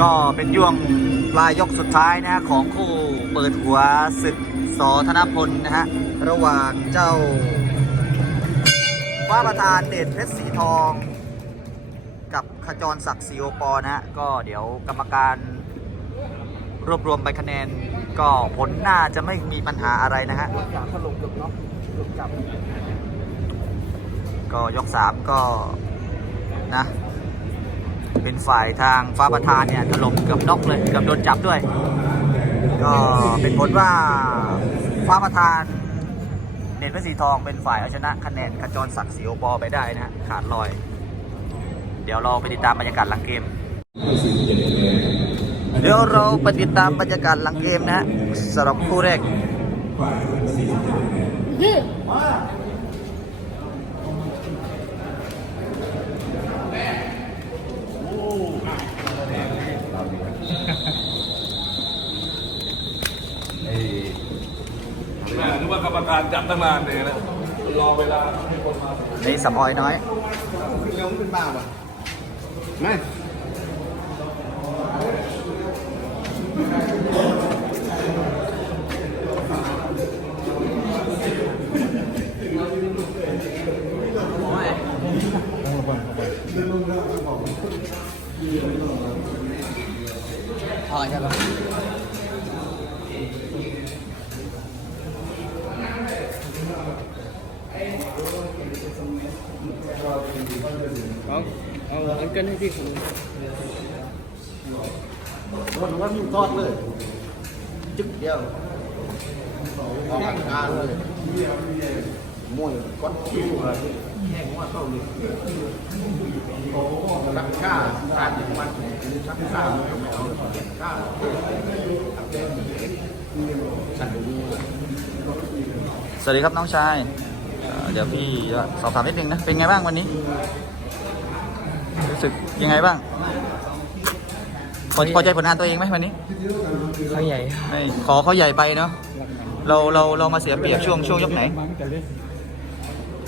ก็เป็นย่วงปลายยกสุดท้ายนะฮะของคู่เปิดหัวศึกสอธนพลนะฮะระหว่างเจ้าฟ้าประธานเดชเพชรสีทอง กับขจรศักดิ์ศรีโอปอนะฮะก็เดี๋ยวกรรมการรวบรวมไปคะแนน ก็ผลน่าจะไม่มีปัญหาอะไรนะฮะสามถล่มเน็อกเกือบจับก็ยกสามก็นะ เป็นฝ่ายทางฟ้าประธานเนี่ยถล่มเกือบน็อกเลยเกือบโดนจับด้วย ก็เป็นผลว่าฟ้าประธานเด่นพระสีทองเป็นฝ่ายเอาชนะคะแนนขจรศักดิ์ศรีโอปอไปได้นะฮะขาดลอย เดี๋ยวเราไปติดตามบรรยากาศหลังเกม เดี๋ยวเราไปติดตามบรรยากาศหลังเกมนะฮะสำหรับคู่แรก แม่ นึกว่ากรรมการจับตั้งนานเลยนะรอเวลาให้คนมานี่สำออยน้อย เร็วเป็นบ้าป่ะไม่พอใช่ปะ เอาเอาอันเกินให้พี่ผมวันว่ามีทอดเลย จึ๊กเดียวออกอาการเลยมวยก้อนคิ้วอะไรแห้งว่าเข้าเลยรักข้าการอย่างมันชักข้าไม่เอาข้าสั่นดูสวัสดีครับน้องชายเอ่อเดี๋ยวพี่สอบถามนิดนึงนะ เป็นไงบ้างวันนี้ รู้สึกยังไงบ้างพอพอใจผลงานตัวเองไหมวันนี้ เขาใหญ่ไม่ขอเขาใหญ่ไปเนาะเราเราเรามาเสียเปรียบช่วงช่วงยกไหน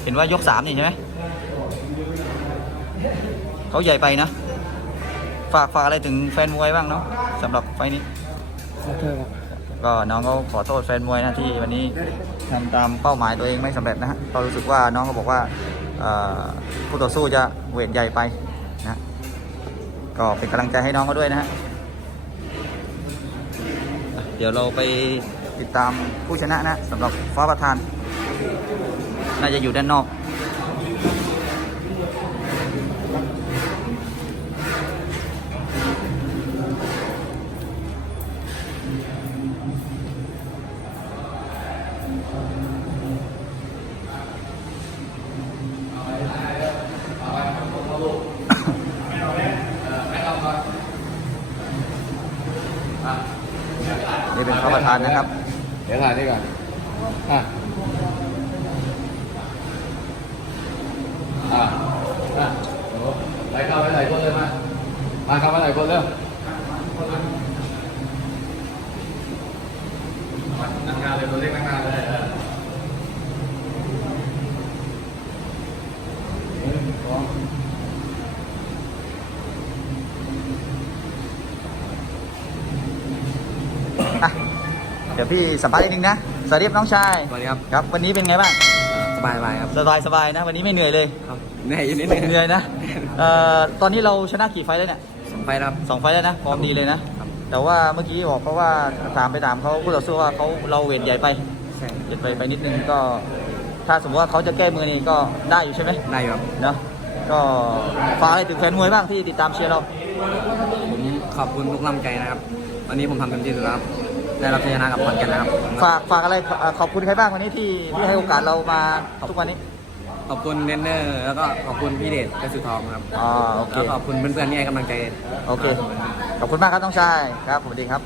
เห็นว่ายกสามนี่ใช่ไหมเขาใหญ่ไปนะ ฝากฝากอะไรถึงแฟนมวยบ้างเนาะสำหรับไฟล์นี้ขอโทษก็น้องเขาขอโทษแฟนมวยนะที่วันนี้ทำตามเป้าหมายตัวเองไม่สำเร็จนะฮะก็รู้สึกว่าน้องเขาบอกว่าเอ่อผู้ต่อสู้จะเวทใหญ่ไปนะ ก็เป็นกำลังใจให้น้องเขาด้วยนะฮะเดี๋ยวเราไปติดตามผู้ชนะนะสำหรับฟ้าประธาน น่าจะอยู่ด้านนอก นี่เป็นฟ้าประธานนะครับ เดี๋ยวถ่ายนี่ก่อนอะอะอะโอ้ไหลเข้าไปไหลคนเลยมามาเข้าไปไหลคนเร็วนั่งงานเลยตัวเล็กนั่งงานเลยเออหนึ่งสอง อะเดี๋ยว พี่สัมภาษณ์นิดนึงนะสวัสดีครับน้องชายสวัสดีครับ ครับ วันนี้เป็นไงบ้างสบายสบายครับสบายสบายนะ วันนี้ไม่เหนื่อยเลยครับเหนื่อยอยู่นิดนึงเหนื่อยนะเอ่อตอนนี้เราชนะกี่ไฟล์แล้วเนี่ยสองไฟครับสองไฟล์แล้วนะฟอร์มดีเลยนะครับแต่ว่าเมื่อกี้บอกเพราะว่าถามไปถามเขาผู้ต่อสู้ว่าเขาเราเวทใหญ่ไปใช่เวทไปไปนิดนึงก็ ถ้าสมมติว่าเขาจะแก้มือนี่ก็ได้อยู่ใช่ไหมได้ครับเนาะก็ฝากอะไรถึงแฟนมวยบ้างที่ติดตามเชียร์เราผมขอบคุณทุกกำลังใจนะครับ วันนี้ผมทำเต็มที่สุดแล้วครับ ได้รับชัยชนะกับขอนแก่นนะครับฝากฝากอะไรเอ่อขอบคุณใครบ้างวันนี้ที่ที่ให้โอกาสเรามาทุกวันนี้ขอบคุณเทรนเนอร์แล้วก็ขอบคุณพี่เดชกระสุทองครับอ๋อโอเคแล้วขอบคุณเพื่อนๆที่ให้กำลังใจ โอเคขอบคุณมากครับน้องชายครับสวัสดีครับ